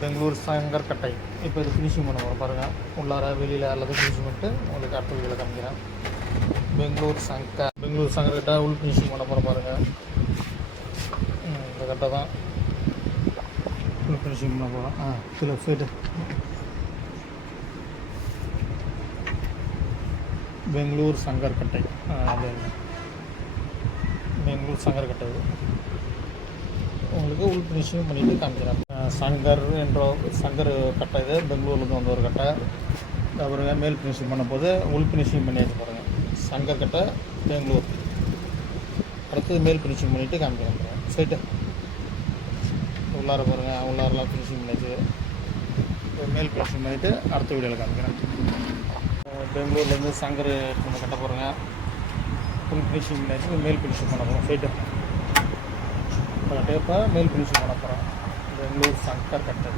பெங்களூர் சங்கர் கட்டை. இப்போ இது ஃபினிஷிங் பண்ண போகிறோம் பாருங்கள். உள்ளார வெளியில் எல்லாத்தையும் ஃபினிஷிங் பண்ணிட்டு உங்களுக்கு அடுத்த வீடியோவில் காமிக்கிறேன். பெங்களூர் சங்கர் கட்டை உள் ஃபினிஷிங் பண்ண போகிறோம் பாருங்கள். இந்த கட்டை தான் உள் ஃபினிஷிங் பண்ண போகிறோம். கிலோ சைடு பெங்களூர் சங்கர் கட்டை. அது பெங்களூர் சங்கர் கட்டை உங்களுக்கு உள் ஃபினிஷிங் பண்ணிவிட்டு காமிக்கிறேன். சங்கர் கட்டை இது பெங்களூர்லேருந்து வந்த ஒரு கட்டை. அப்புறம் மேல் ஃபினிஷிங் பண்ண போது உள் ஃபினிஷிங் பண்ணியாச்சு பாருங்கள். சங்கர் கட்டை பெங்களூர். அடுத்தது மேல் ஃபினிஷிங் பண்ணிவிட்டு காமிக்கிறேன். சைட்டு உள்ளார பாருங்கள். உள்ளாரெலாம் ஃபினிஷிங் பண்ணியாச்சு. மேல் ஃபினிஷிங் பண்ணிவிட்டு அடுத்த வீடியோவில் காமிக்கிறேன். பெங்களூர்லேருந்து சங்கர் நம்ம கட்ட போகிறோங்க. ஃபுல் ஃபினிஷிங் பண்ணியாச்சு. மேல் ஃபினிஷிங் பண்ண போகிறோம். சைட்டு இப்போ மேல் ஃபினிஷிங் பண்ண போகிறோம். பெங்களூர் சங்கர் கட்டை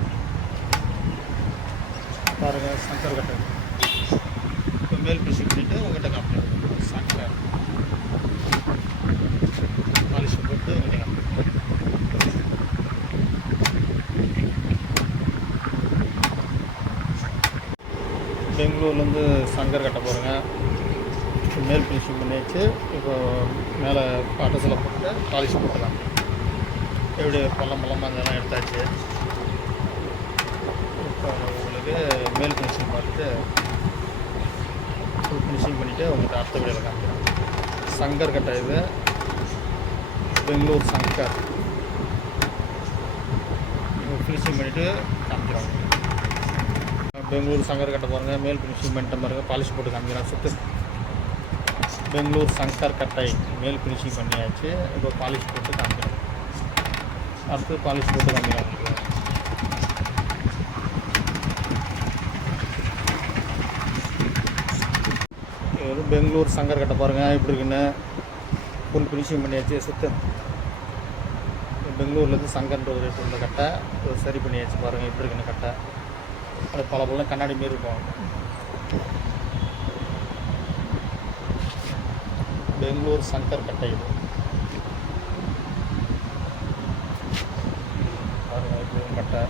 பாருங்கள். சங்கர் கட்டை இப்போ மேல் ஃபினிஷிங் பண்ணிவிட்டு உங்கள்கிட்ட காமிக்கிறேன். சங்கர் பாலிஷ் போட்டு உங்கள்கிட்ட காமிக்கிறேன். பெங்களூர்லேருந்து சங்கர் கட்ட போகிறேங்க. மேல் ஃபினிஷிங் பண்ணியாச்சு. இப்போ மேலே அட்ரஸில் போட்டு பாலிஷ் போட்டுக்கலாம். எப்படி பள்ளமாக இதெல்லாம் எடுத்தாச்சு. இப்போ உங்களுக்கு மேல் ஃபினிஷிங் பார்த்துட்டு ஃபுல் ஃபினிஷிங் பண்ணிவிட்டு உங்களுக்கு அடுத்த வீடியோவில் காமிக்கிறேன். சங்கர் கட்டை இது பெங்களூர் சங்கர் ஃபினிஷிங் பண்ணிவிட்டு காமிக்கிறோம். பெங்களூர் சங்கர் கட்டை பாருங்கள். மேல் ஃபினிஷிங் பண்ணிட்ட பாருங்கள். பாலிஷ் போட்டு காமிக்கிறேன். சுற்று பெங்களூர் சங்கர் கட்டை மேல் ஃபினிஷிங் பண்ணியாச்சு. இப்போ பாலிஷ் போட்டு காமிக்கிறோம். அடுத்து பாலிஷ் போட்டு காமிக்கிறோம். இது வந்து பெங்களூர் சங்கர் கட்டை பாருங்கள் எப்படி இருக்குன்னு. ஃபுல் ஃபினிஷிங் பண்ணியாச்சு. சுற்று பெங்களூர்லேருந்து சங்கர்ன்ற ஒரு உள்ள கட்டை சரி பண்ணியாச்சு பாருங்கள் எப்படி இருக்குன்னு கட்டை. அது பல கண்ணாடி மாரி இருக்கும். பெங்களூர் சங்கர் கட்டை இது பாருங்கள் எப்படி கட்டை.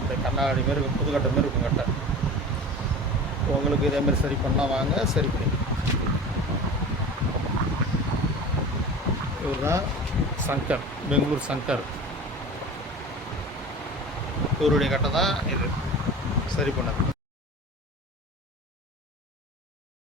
இந்த கண்ணாடி மாரி இருக்கும். புது கட்டை மாரி இருக்கும் கட்டை. உங்களுக்கு இதேமாரி சரி பண்ணால் வாங்க சரி பண்ணி. இவர் தான் சங்கர் பெங்களூர் சங்கர். இவருடைய கட்டை தான் இது சரி பண்ணது.